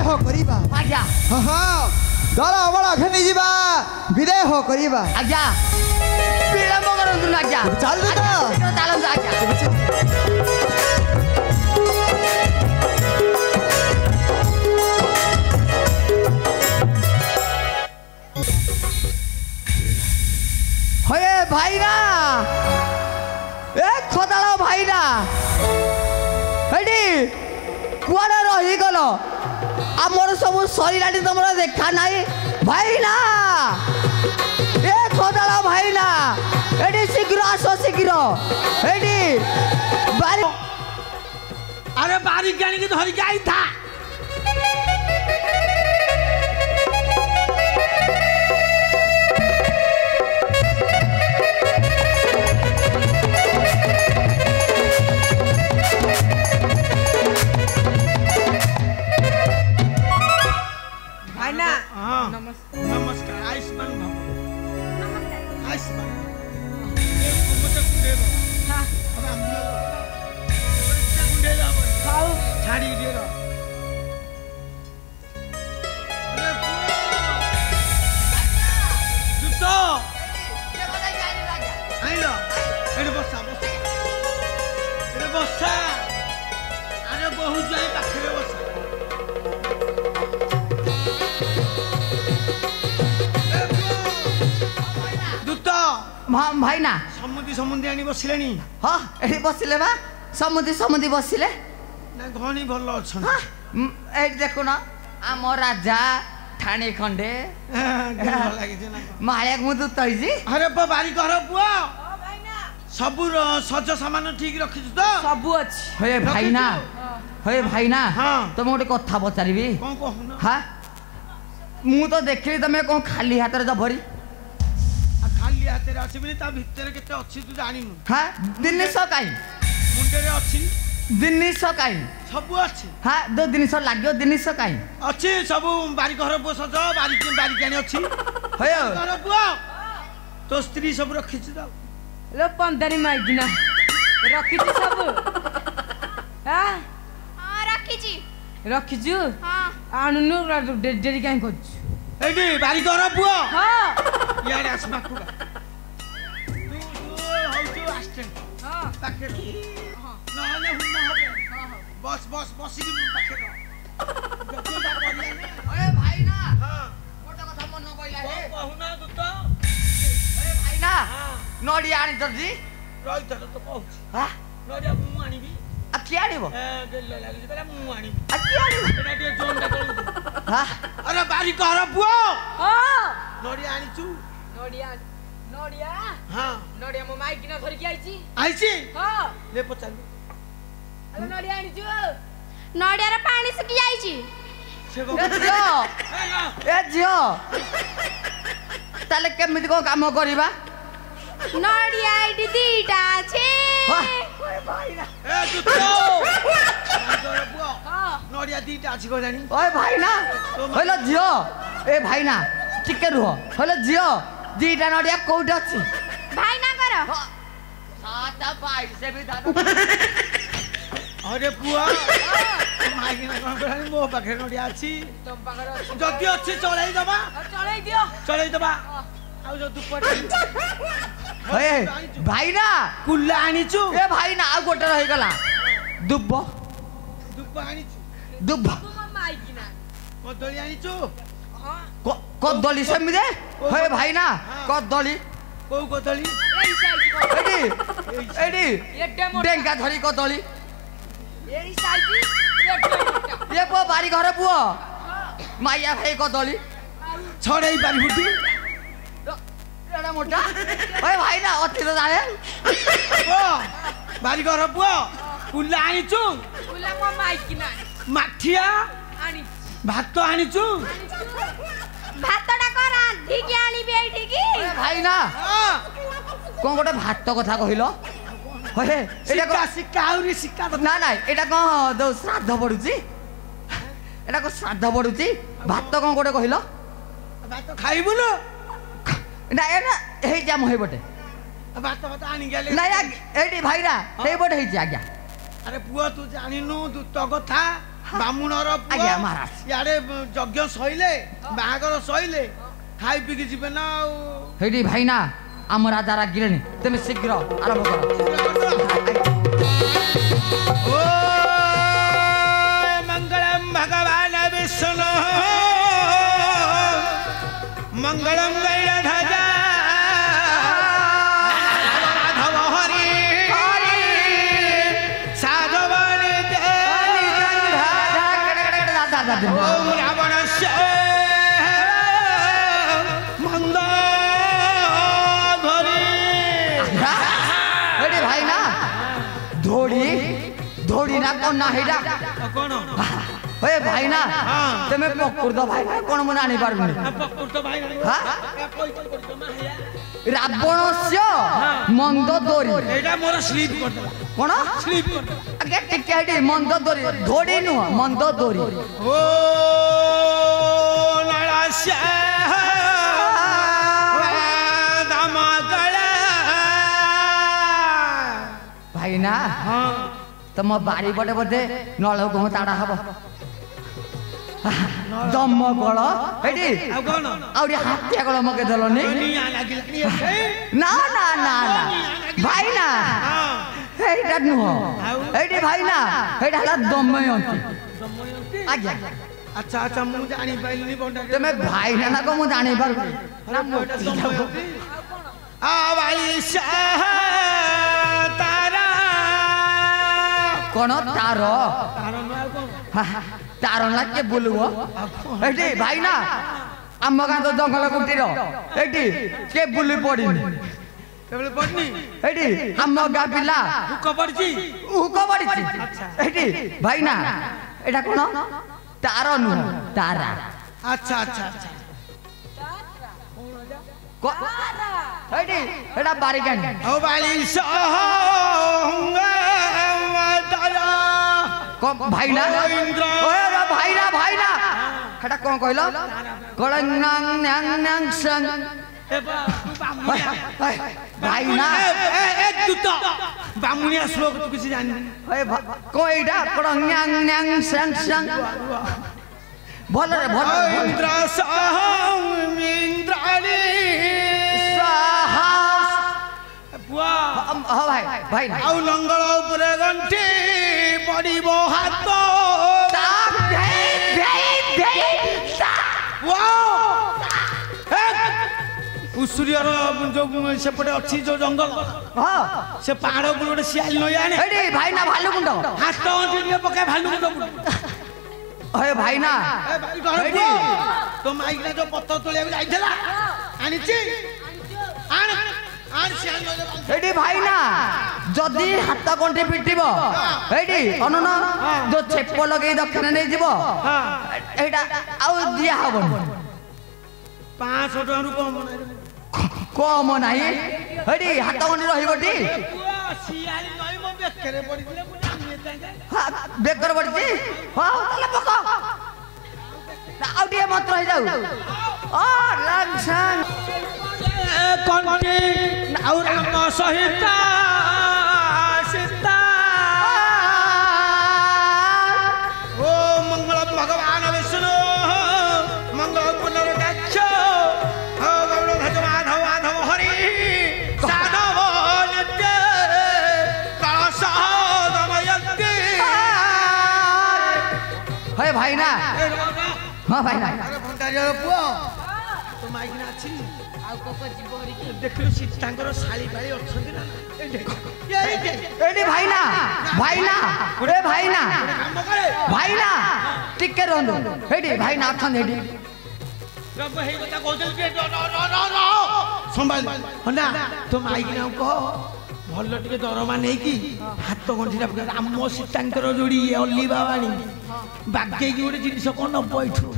ବିଦେହ କରିବା ଆଜ୍ଞା ଦଳ ବଳ ଘେନି ଯିବା ବିଦେହ କରିବା ଆଜ୍ଞା ବିଳମ୍ବ କରନ୍ତୁ ଆଜ୍ଞା ଚାଲୁ ତ ଚାଲନ୍ତୁ ଆଜ୍ଞା ହଏ ଭାଇନା ଏ ଖଦାଳ ଭାଇନା ଏଠି କୁଆଡ଼େ ରହିଗଲ ଆମର ସବୁ ସରିଲାଣି ତମର ଦେଖା ନାହିଁ ଭାଇନା ଏ ଖଦାଳ ଭାଇନା ଏଠି ଶୀଘ୍ର ଆସ ଶୀଘ୍ର ଏଠି ବାରି আরে বাড়ি আনিকি ধরিকি আইথা ভাইনা নমস্কার আয়ুষ্মান ভব আয়ুষ্মান ये कुमते कुंडे रो हां अब हम कुंडे जाबो খাও ছাড়ি দিয়ে रो জুতো আইলো এড়ে বসা বসা এড়ে বসা আরে বহু যাই পাখরে বসা জুতো ଭାଇନା ସମୁଦି ଆଣି ବସିଲେଣି ହଁ ଏଠି ବସିଲେ ବା ସମୁଦି ବସିଲେ ନା ଘଣୀ ଭଲ ଅଛନ୍ତି ଏଇଠି ଦେଖୁନ ଆମ ରାଜା ଠାଣି ଖଣ୍ଡେ ଭଲ ଲାଗିଛି ନା ମାଳିଆକୁ ମୁଁ ଦୂତ ହେଇଛି ଆରେ ବାରି ଘର ପୁଅ ସବୁ ସଜ ସାମାନ ଠିକ ରଖିଛୁ ତ ସବୁ ଅଛି ହେ ଭାଇନା ହଁ। ତମେ ଗୋଟେ କଥା ପଚାରିବି କଣ କହୁନ ହଁ ମୁଁ ତ ଦେଖିଲି ତମେ କଣ ଖାଲି ହାତରେ ଜଭରି ଖାଲି ହାତରେ ଅଛି ବୋଲି ତା ଭିତରେ କେତେ ଅଛି ତୁ ଜାଣିନୁ ହଁ ଜିନିଷ କାଇଁ ମୁଣ୍ଡରେ ଅଛି ଜିନିଷ କାଇଁ ସବୁ ଅଛି ହଁ ଯୋଉ ଜିନିଷ ଲାଗିବ ଜିନିଷ କାଇଁ ଅଛି ସବୁ ବାରି ଘର ପୁଅ ସଜ ବାରିକାଣି ଅଛି ହେ ଘର ପୁଅ ତୋ ସ୍ତ୍ରୀ ସବୁ ରଖିଛୁ ତ লো 15 মাইକିନା ରଖିଛୁ ସବୁ ହଁ ରଖିଛି ରଖିଛୁ ହଁ ଆଣୁନୁ ଡେରି କାହିଁ କରୁଛୁ ଏଇଠି ବାରି ଘର ପୁଅ ହଁ ଇଆଡେ ଆସ ପାଖକୁ ତୁ ହଉଛୁ ଆସିଷ୍ଟେଣ୍ଟ ହଁ ପାଖରେ ନହେଲେ ହୁମ হবে ବସିକି ପାଖରେ ଭାଇନା ହଁ ଗୋଟେ କଥା ମନେ ପଇଲା ରେ କହୁନା ଦୁତ ଭାଇନା ନଡ଼ିଆ ଆଣିଛନ୍ତି ରହିଥାର ତ କହୁଛି ହଁ ନଡ଼ିଆ ମୁଁ ଆଣିବି ଆଉ କିଏ ଆଣିବ ଗେଲ ଲାଗିଛି କହିଲା ମୁଁ ଆଣିବି ଆଉ କିଏ ଆଣିବ ଏଟା ଟିକେ ଜୋନଟା କହୁଛି ହଁ ଆରେ ବାରି ଘର ପୁଅ ହଁ ନଡ଼ିଆ ଆଣିଛୁ ନଡ଼ିଆ ନଡ଼ିଆ ହଁ ନଡ଼ିଆ ମୋ ମାଇକିନା ଧରିକି ଆଇଛି ଆଇଛି ହଁ ଲେ ପଚାରିଲୁ ଆରେ ନଡ଼ିଆ ଆଣିଛୁ ନଡ଼ିଆରେ ପାଣି ଶୁଖି ଯାଇଛି ସେ ଏ ଝିଅ ତାହେଲେ କେମିତି କଣ କାମ କରିବା ନଡ଼ିଆ ଏଇଠି ଦିଟା ଅଛି ନଡ଼ିଆ ଦିଟା ଅଛି କହିଲାଣି ଓଏ ଭାଇନା ହଇଲ ଝିଅ ଏ ଭାଇନା ଟିକେ ରୁହ ହଇଲ ଝିଅ ଦିଟା ନଡ଼ିଆ କୋଉଠି ଅଛି ଭାଇନାଙ୍କର अरे पुआ माइकिना कौन कहलानी मो पाखे नडिया अछि तुम पाखरे अछि जति अछि चलाई दबा चलाई दबा आउ जो दुपट ए भाइना कुल्ला आनिछु ए भाइना आ गोटे रहि गला दुब्ब आनिछु दुब्ब माइकिना कदली आनिछु कदली सेमि दे हे भाइना कदली को कदली एडी एडी डेंगा धरी कदली एई साइजी ये पो बारी घर पुओ माइया भाई कदली छड़ाई पारी फुटी एडा मोटा ओए भाइना अति तो जाने ओ बारी घर पुओ कुल्ला आनिछु कुल्ला मो माइकिना माठिया आनी भात आनिछु भातटा को रांधिकी आनिबे एठिकी ओए भाइना कोन गोटे भात कथा कहिलो हे सिक्का सिक्का आउरी सिक्का ना ना एटा को दो श्राद्ध पडुची एटा को श्राद्ध पडुची भात कोन गोटे कहिलो भात खाइबु न ना एटा हे जाम हे बटे भात भात आनी गेले ना एडी भाइरा हे बटे हे आज्ञा अरे पुआ तू जानिनु तू तो कथा ବାମୁଣର ପୁଅ ଆଜ୍ଞା, ମହାରାଜ। ଇଆଡେ ଯଜ୍ଞ ସଇଲେ ବାହାଘର ସଇଲେ ଖାଇ ପିକି ଯିବେ ନା ଆଉ ହେଇଟି ଭାଇନା ଆମ ରାଜା ରାଗିଲେଣି ତମେ ଶୀଘ୍ର ଆରମ୍ଭ କର। ଓ ମଙ୍ଗଳମ୍ ଭଗବାନ ବିଷ୍ଣୁ ମଙ୍ଗଳମ୍ ଗୈଳଧ୍ୱଜା ମାଧବ ହରି ସାଧବାଣି ଓಂ ରାବଣସ୍ୟ ମନ୍ଦୋଦରୀ। ହେଇଟି ଭାଇନା ଧୋଡ଼ି ଧୋଡ଼ି ନା କଣ ନା ହେଇଟା କଣ ଏ ଭାଇନା ତମେ ପ୍ରକୃତ ଭାଇ କଣ ମୁଁ ଜାଣି ପାରୁନି। ରାବଣସ୍ୟ ମନ୍ଦୋଦରୀ ଏଇଟା ମୋର ସ୍ଲିପ କରିଦେଲା କଣ ସ୍ଲିପ କରିଦେଲା ଆଜ୍ଞା ଟିକେ ହେଇଟି ମନ୍ଦୋଦରୀ ଧୋଡ଼ି ନୁହଁ ମନ୍ଦୋଦରୀ। ଓ ନଳାସ୍ୟ ଦାମଗଳା। ଭାଇନା ତମ ବାରି ପଟେ ବୋଧେ ନଳକୂପ ତାଡା ହବ। ଦମକଳ ଏଠି ଆଉ କଣ ଆଉ ଟିକେ ହାତିଆ କଳ ମଗେଇ ଦେଲନି। ନିଆଁ ଲାଗିଲାଣି ନା ନା ନା ନା ଭାଇନା ଏଇଟା ନୁହଁ ଏଇଠି ଭାଇନା ଏଇଟା ହେଲା ଦମୟନ୍ତୀ। ଆଜ୍ଞା ଆଚ୍ଛା ଆଚ୍ଛା ମୁଁ ଜାଣିପାରିଲିନି ବଣ୍ଡା ତମେ ଭାଇନା ନା କଣ ମୁଁ ଜାଣିପାରୁନି। ତାରା କଣ ତାର ତାର ନୁହଁ ଆଉ କଣ ତାର ନା କିଏ ବୁଲିବ ଏଠି ଭାଇନା ଆମ ଗାଁ ତ ଜଙ୍ଗଲ କୁଟୀର ଏଠି କିଏ ବୁଲି ପଡିନି କେବଳ ପଡନି ଏଠି ଆମ ଗାଁ ପିଲା ହୁକ ପଡିଛି ହୁକ ପଡିଛି ଏଠି ଭାଇନା ଏଟା କଣ ତାର ନୁହଁ ତାରା। ଆଚ୍ଛା ଆଚ୍ଛା ଆଚ୍ଛା ଏଠି ଏଟା ବାରିକାଣି ଆଉ ବାଳି ଭାଇନା ଇନ୍ଦ୍ର। ଭାଇନା ଭାଇନା ସେଟା କଣ କହିଲ ଭାଇନା ବାମୁଣିଆ ଶ୍ଲୋକ ତୁ କିଛି ଜାଣିନି କଣ ଏଇଟା ଭଲରେ ଭଲ ଇନ୍ଦ୍ର ଇନ୍ଦ୍ରାଣୀ ହଁ ଭାଇ ଭାଇ ଆଉ ଲଙ୍ଗଳ ଉପରେ ଗଣ୍ଠି ପଡିବ ହାତ ଉସୁରିଆର ଯୋଉ ସେପଟେ ଅଛି ଯୋଉ ଜଙ୍ଗଲ ସେ ପାହାଡ ଉପରେ ଗୋଟେ ଶିଆଳି ନଈ ଆଣେ ଭାଇନା ଭାଲୁକୁଣ୍ଡ ହାତ ଟିକେ ପକାଏ ଭାଲୁକୁଣ୍ଡ ଭାଇନା ତୋ ମାଇକିନା ଯୋଉ ପତ୍ର ତୋଳିବାକୁ ଯାଇଥିଲା ଆଣିଛି ଆଣ ଏଠି ଭାଇନା ଯଦି ହାତ ଗଣ୍ଠି ପିଟିବ ଏଇଠି ଅନୁନ ଯୋଉ ଛେପ ଲଗେଇ ଦକ୍ଷିଣ ନେଇଯିବ ଏଇଟା ଆଉ ଦିଆ ହବନି 500 ଟଙ୍କାରୁ କମ ନାହିଁ ଏଠି ହାତ ଗଣ୍ଠି ରହିବଟି ବେକରେ ପଡିଛି ଆଉ ଟିକେ ମାତ୍ର ହେଇଯାଉ ଆଉ ରାମ ସହିତ ସୀତା ଓ ମଙ୍ଗଳ ଭଗବାନ ବିଷ୍ଣୁ ମଙ୍ଗଳ ପୁନର୍ଦାକ୍ଷ ମାଧବ ମାଧବ ହରି ସାଧବ ନିତ୍ୟ କଳସ ଦମୟନ୍ତୀ। ହେ ଭାଇନା ହଁ ଭାଇନା ପୁଅ ତୋ ମାଇକିନା ଅଛି ଦେଖିଲୁ ସୀତାଙ୍କର ଶାଳି ଭାଇ ଅଛନ୍ତି ନା ଏଠି ଭାଇନା ଭାଇନା ଭାଇନା ଭାଇନା ଟିକେ ରୁହନ୍ତୁ ଏଠି ଭାଇନା ଅଛନ୍ତି ଏଠି ତୋ ମାଇକିନା କହ ଭଲ ଟିକେ ଦରମା ନେଇକି ହାତ ଗଣ୍ଠିଟା ରାମ ସୀତାଙ୍କର ଯୋଡି ଅଲିବା ବାଣୀ ବାଗେଇକି ଗୋଟେ ଜିନିଷ କଣ ନବ ଏଠୁ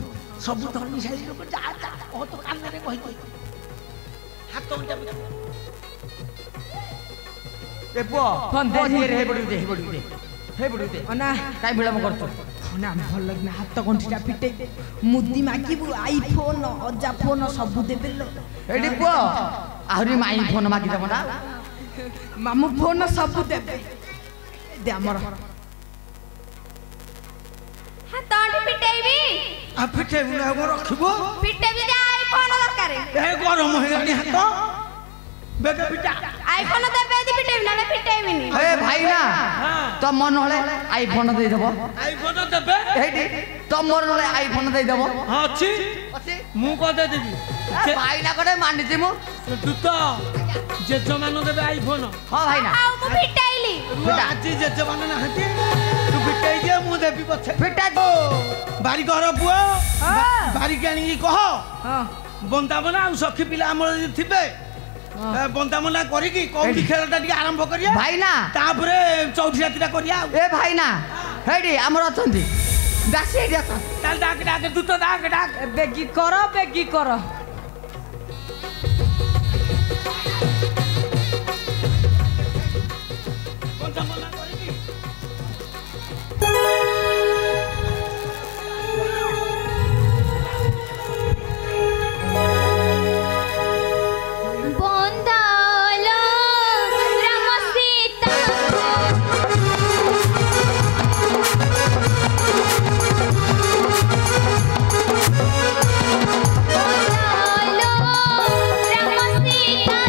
ସବୁ ଧର୍ମଶାଳୀ ଲୋକ ଯା ତୋ କାନରେ କହିକି ହାତ ଗଣ୍ଠା କାଇଁ ବିଳମ୍ବ କରୁଛୁ ଭଲ ଲାଗିଲା ହାତ ଗଣ୍ଠିଟା ଫିଟେ ମୁଦି ମାଗିବୁ ଆଇଫୋନ ଅଜା ଫୋନ ସବୁ ଦେବେ ଏଠି ପୁଅ ଆହୁରି ମାଇ ଫୋନ ମାଗିଦେବ ନା ମାମୁ ଫୋନ ସବୁ ଦେବେ ଆମର ଫିଟେଇବୁ ନା କଣ ରଖିବୁ ପିଟେ ବି ଆଇଫୋନ ଦରକାର ଏ ଗରମ ହେଇଗଲାଣି ହାତ ବେଗ ପିଟା ଆଇଫୋନ ଦେବେ ଯଦି ପିଟେବି ନହେଲେ ପିଟେଇବିନି ଏ ଭାଇ ନା ତମ ନହେଲେ ଆଇଫୋନ ଦେଇଦବ ଆଇଫୋନ ଦେବେ ହେଇଟି ତମର ନହେଲେ ଆଇଫୋନ ଦେଇଦବ ହଁ ଅଛି ମୁଁ କଣ ଦେଇଦେବି ଭାଇ ନା ଗୋଟେ ମାନିଛି ମୁଁ ଦୂତ ଜେଜେମାନ ଦେବେ ଆଇଫୋନ ହଁ ଭାଇ ନା ଆଉ ମୁଁ ପିଟେଇଲି ଆଜି ଜେଜେମାନ ନାହାନ୍ତି ତୁ ପିଟେଇ ଦିଅ ମୁଁ ଦେବି ପଛେ ଫିଟା ବାରିକର ପୁଅ ବାରିକି ଆଣିକି କହ ବନ୍ଦାବନା ଆଉ ସଖୀ ପିଲା ଆମର ଯଦି ଥିବେ ବନ୍ଦାବନା କରିକି କଉଠି ଖେଳଟା ଟିକେ ଆରମ୍ଭ କରିବା ଭାଇ ନା ତାପରେ ଚଉଠି ରାତିଟା କରିବା ଆଉ ଏ ଭାଇ ନା ହେଇଟି ଆମର ଅଛନ୍ତି ଦାସି ହେଇଟି ଅଛ ତାହେଲେ ଡାକ ଡାକ ଦୂତ ଡାକ ଡାକ ବେଗି କର ବନ୍ଦାବନା କରିକି বন্দালো রাম সীতা বন্দালো রাম সীতা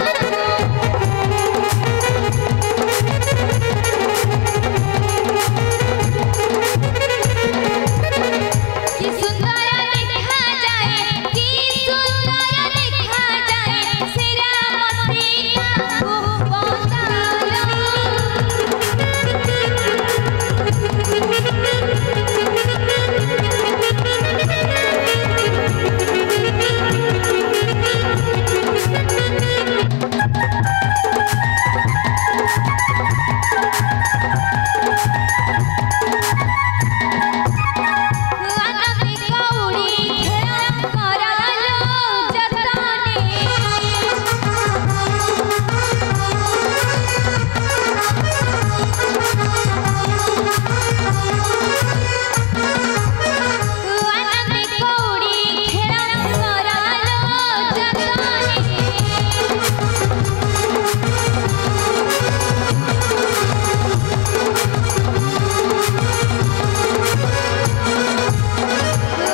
কি সুন্দর দেখা যায় কি সুন্দর দেখা যায় শ্রী রাম সীতা বন্দালো আনন্দে কৌড়ি খেলা করালো যতনে আনন্দে কৌড়ি খেলা করালো যতনে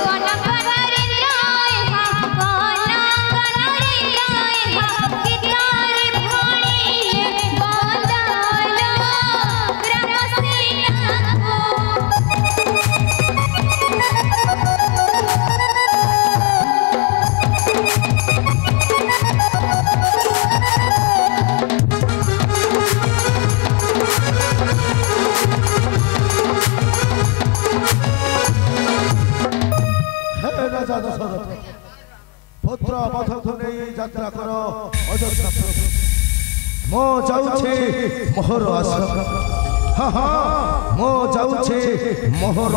অনগণরে জয় হা অনগণরে জয় হা গীতারে ভণিলে বন্দালো রাম সীতাকো হে রাজা দশরথ পুত্র বধକୁ ନେଇ ଯାତ୍ରା କର ଅଯୋଧ୍ୟା ପ୍ରଭୁ ମୁଁ ଯାଉଛି ମୋହର ଆସ ହଁ ହଁ ମୁଁ ଯାଉଛି ମୋହର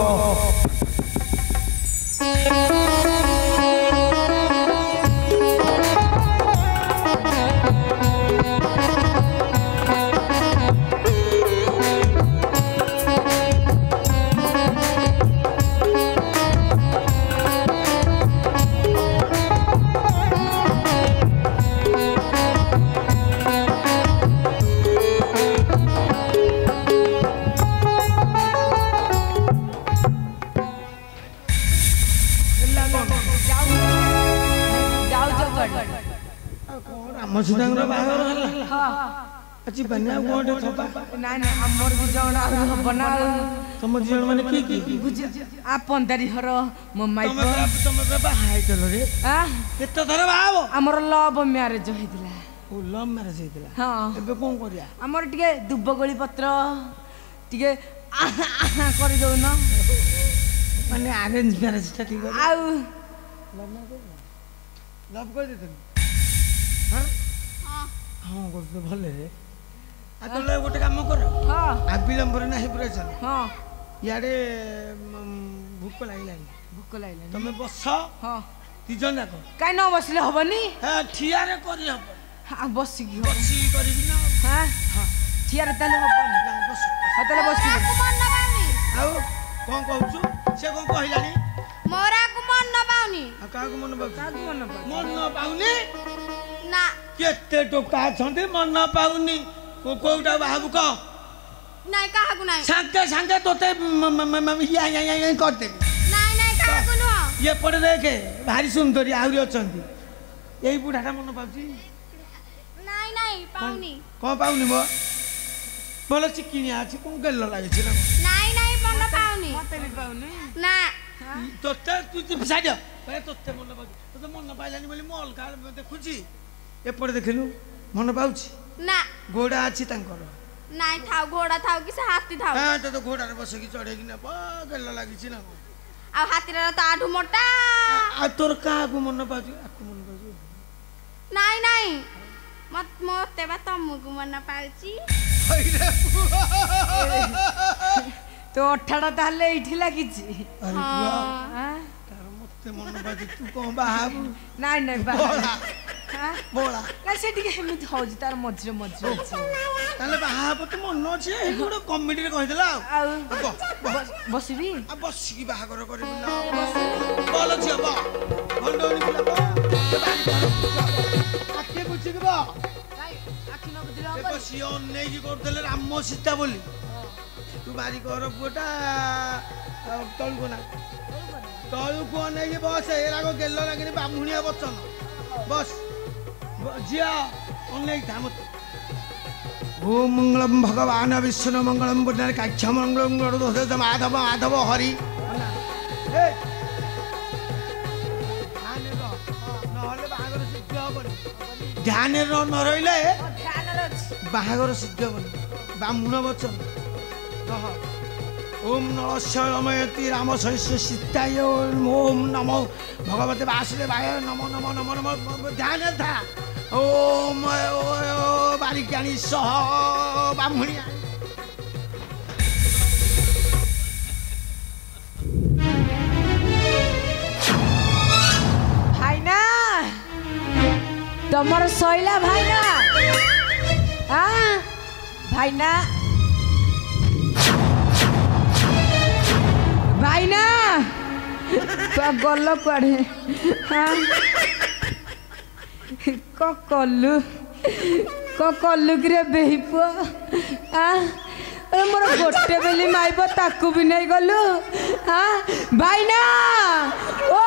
ରାମ ସୀତାଙ୍କର ବାହାଘର ହେଲା ଆଜି ବାନ୍ୟା କଣଟେ ଥବା ନା ଆମର ବି ଜଣ ଆଉ ହବ ନା ତମ ଦି ଜଣ ମାନେ କିଏ କିଏ ବୁଝ ଆ ପନ୍ଦାରି ଘର ମୋ ମାଇପ ତମେ ବାହା ହେଇଥିଲ ରେ କେତେ ଥର ବାହା ହବ ଆମର ଲଭ ମ୍ୟାରେଜ ହେଇଥିଲା ଓ ଲଭ୍ ମ୍ୟାରେଜ ହେଇଥିଲା ହଁ ଏବେ କଣ କରିବା ଆମର ଟିକେ ଦୁବଗୋଳି ପତ୍ର ଟିକେ କରିଦଉନ ମାନେ ଆରେଞ୍ଜ ମ୍ୟାରେଜ ଟା ଠିକ ଆଉ ଲଭ୍ କରିଦେଇଥିଲି ହଁ କରୁଛୁ ଭଲ ରେ ଆଉ ତାହେଲେ ଗୋଟେ କାମ କର ହଁ ଆ ବିଳମ୍ବରେ ନାହିଁ ପୁରା ଚାଲ ହଁ ଇଆଡେ ଭୋକ ଲାଗିଲାଣି ଭୋକ ଲାଗିଲାନି ତମେ ବସ ହଁ ଦି ଜଣ ଯାକ କାଇଁ ନ ବସିଲେ ହବନି ଠିଆରେ କରିହବ ବସିକି ହବ ବସିକି କରିବି ନା ହଁ ଠିଆରେ ତାହେଲେ ହବନି ନା ବସ ହଉ ତାହେଲେ ବସିବି ଆଉ କଣ କହୁଛୁ ସେ କଣ କହିଲାଣି ମୋରାକୁ ମନ ପାଉନି ଆଉ କାହାକୁ ମନ ପାଉଛି କାହାକୁ ମନେ ପଡେ ମନ ପାଉନି ନା କେତେ ଟୋକା ଅଛନ୍ତି ମନ ପାଉନି କୋଉଟା ବାହାବୁ କହ ନାଇଁ କାହାକୁ ନାଇଁ ସାଙ୍ଗେ ସାଙ୍ଗେ ତୋତେ କରିଦେବି ନାଇଁ ନାଇଁ କାହାକୁ ନୁହଁ ये पड़े देखे भारी सुंदरी आहरी अछंती एई बुढ़ाटा मन पाउची ନାଇଁ ନାଇଁ ପାଉନି कौन पाउनी मो बोलो चिकिनिया अछि कोन गेल लागे छी ना ନାଇଁ ନାଇଁ ମନ ପାଉନି ନା तोते तू साइड ए तोते मन पाउची तो मन पाइलानी बोली मोल का देखुची ए पड़े देखिलु मन पाउची ନା घोड़ा अछि तांकर ନାଇଁ ଥାଉ ଘୋଡ଼ା ଥାଉ କି ସେ ହାତୀ ଥାଉ हां तो घोड़ा रे बसकी चढ़े कि ना गेल लागे छी ना ଆଉ ହାତୀର ତ ଆଠୁ ମୋଟା आ तोर का को मन पाउची आको मन पाउची ନାଇଁ ନାଇଁ ମତେ ବା ତମକୁ ମନ ପାଉଛି তো অঠাটা তাহলে এইଠି লাগিছি अरे बुआ तार मते मन पाउची तू कोन बाहाबू নাই নাই বা बोला না সে ଟିକେ এমনি হଉଛି তার মঝিরে মঝিরে ଅଛି তাহলে ବାହାହବ ତ ମନ ଅଛି ଏଇ ଗୋଟେ କମିଟିରେ କହିଦେଲା ଆଉ ଆଉ ବସିବି ଆଉ ବସିକି ବାହାଘର କରିବୁ ନା ଭଲ ଝିଅ ବ ଭଣ୍ଡଉନି ପିଲା ବ ଆଖି ବୁଝିକି ବ ଆଖି ନ ବୁଝିଲେ ଦେଖ ସିଏ ଅନେଇକି କରୁଥିଲେ ରାମ ସୀତା ବୋଲି ତୁ ବାରିକର ପୁଅଟା ତଳକୁ ନା ତଳକୁ ଅନେଇକି ବସ ଏରାକ ଗେଲ ଲାଗିନି ବାମୁଣିଆ ବଚନ ବସ ଝିଅ ଅନେଇକି ଥା ମତେ ओम मंगलम भगवान विष्णु मंगलम बुद्धर काक्ष मंगलम गरुड़ माधव माधव हरि ध्यान न रही बाहागर सिद्ध हबनी ब्राह्मण वचन कह ओम नमयती राम सहस्र सीताय ओम नमो भगवते वासुदेवाय नमो नमो नमो नमो ध्यान था ओम बालिकाणी सह ब्राह्मणिया ভাইনা তোমার সইলা ভাইনা ভাইনা ভাইনা গল কুয়াড়ে কলু কলু কিরে বেহিপ মোর গোটে বেলি মাইব তাকু বি নেই গলু ভাইনা ও